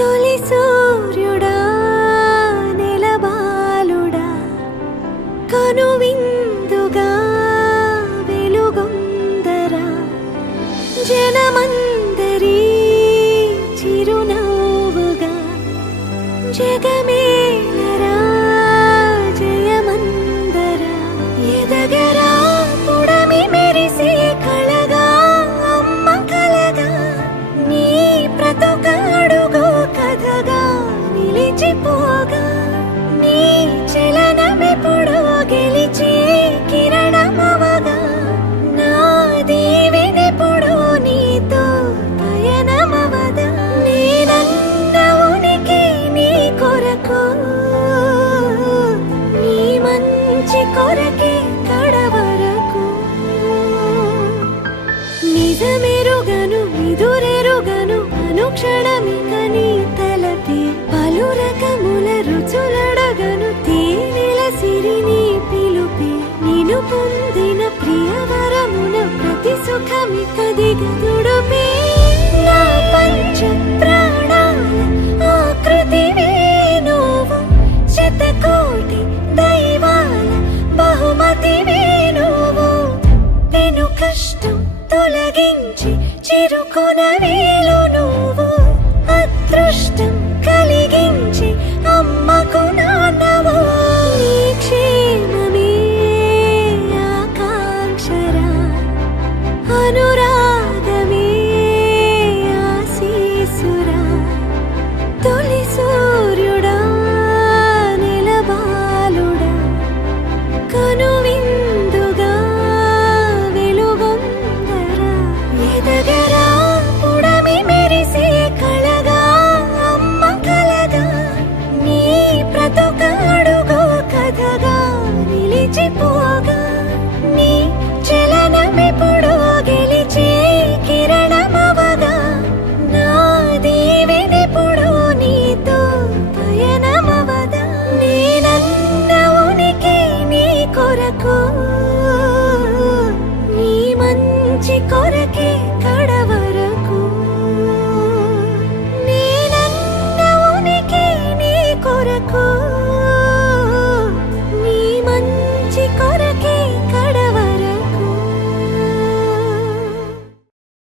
తొలి సూర్యుడా నెలబాలుడా కనువిందుగా వెలుగొందరా జనమందరి చిరునవ్వుగా జగమేలరా జయమందరా ఎదగరా పుడమి మెరిసే కళగా అమ్మ కలగా నీ బ్రతుకడుగో కథగా నిలిచిపోగా నీ చలనమెప్పుడు గెలిచే కిరణమవగా నా దీవెనెప్పుడు నీతో పయనమవదా నేనన్న ఉనికి నీ కొరకు నీ మంచి కొరకే కడవరకు నిజమెరుగను నిదురెరుగను అనుక్షణమిక నీ తలపి పలు రకముల రుచులడగను తేనెల సిరి నీ పిలుపి నిను పొందిన ప్రియవరమున ప్రతి సుఖమిక దిగదుడుపే నా పంచ ప్రాణాల ఆకృతివే నువ్వు శతకోటి దైవాల బహుమతివే నువ్వు పెను కష్టం తొలగించి చిరుకొన వేలు నువ్వు అదృష్టం